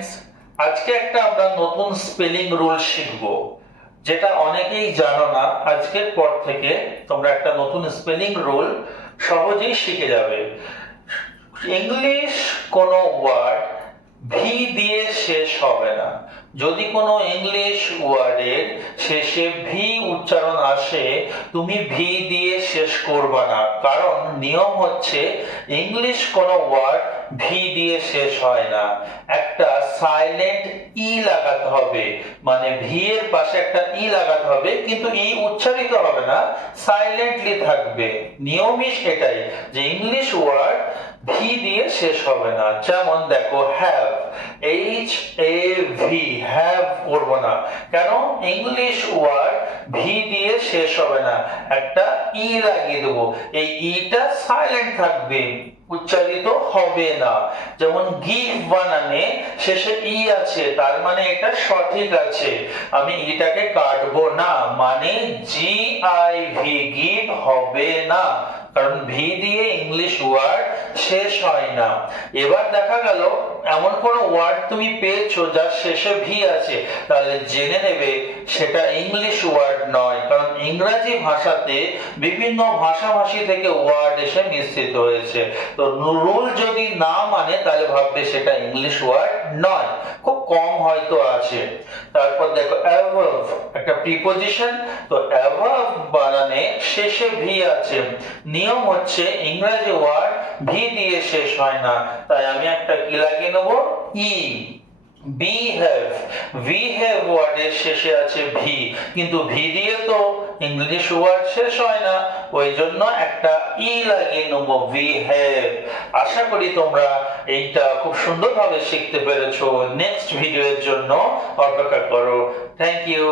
Friends, আজকে একটা আমরা নতুন স্পেলিং রুল শিখব, যেটা অনেকেই জানো না। আজকের পর থেকে তোমরা একটা নতুন স্পেলিং রুল সহজেই শিখে যাবে। ইংলিশ কোনো ওয়ার্ড ভি দিয়ে শেষ হবে না। যদি কোনো ইংলিশ ওয়ার্ডের শেষে ভি উচ্চারণ আসে, তুমি ভি দিয়ে শেষ করবে না, কারণ নিয়ম হচ্ছে ইংলিশ কোনো ওয়ার্ড ভি দিয়ে শেষ হয় না। একটা সাইলেন্ট ই লাগাতে হবে, মানে ভি এর পাশে একটা ই লাগাতে হবে, কিন্তু ই উচ্চারিত হবে না, সাইলেন্টলি থাকবে। নিয়মই এটাই যে ইংলিশ ওয়ার্ড ভি দিয়ে শেষ হবে না। যেমন দেখো, have, H A V, have করবো না, কেন? ইংলিশ ওয়ার্ড ভি দিয়ে শেষ হবে না, একটা ই লাগিয়ে দেবো, এই ইটা সাইলেন্ট থাকবে, উচ্চারিত হবে না। যেমন গিভ বানানে শেষে ই আছে, তার মানে এটা সঠিক আছে, আমি ইটাকে কাটবো না, মানে জি আই ভি, গিভ হবে না, কারণ ভি দিয়ে ইংলিশ ওয়ার্ড শেষ হয় না। এবার দেখা গেল এমন কোন ওয়ার্ড তুমি পেয়েছো যার শেষে ভি আছে, তাহলে জেনে নেবে সেটা ইংলিশ ওয়ার্ড নয়, কারণ ইংরেজি ভাষাতে বিভিন্ন ভাষাভাষী থেকে ওয়ার্ড এসে মিশ্রিত হয়েছে। তো রুল যদি না মানে তাহলে ভাববে সেটা ইংলিশ ওয়ার্ড নয়, খুব কম হয়তো আছে। তারপর দেখো অ্যাভাব, একটা প্রিপজিশন, তো অ্যাভাব বানানে শেষে ভি আছে, নিয়ম হচ্ছে ইংরেজি ওয়ার্ড ভি দিয়ে শেষ হয় না, তাই আমি একটা কি লাগিয়ে নেব, ই। বিহেভ, we have ওয়ার্ডের শেষে আছে ভি, কিন্তু ভি দিয়ে তো ইংলিশ ওয়ার্ড শেষ হয় না, ওই জন্য একটা ই লাগিয়ে নেব, we have। আশা করি তোমরা এইটা খুব সুন্দরভাবে শিখতে পেরেছো। নেক্সট ভিডিওর জন্য অপেক্ষা করো। Thank you.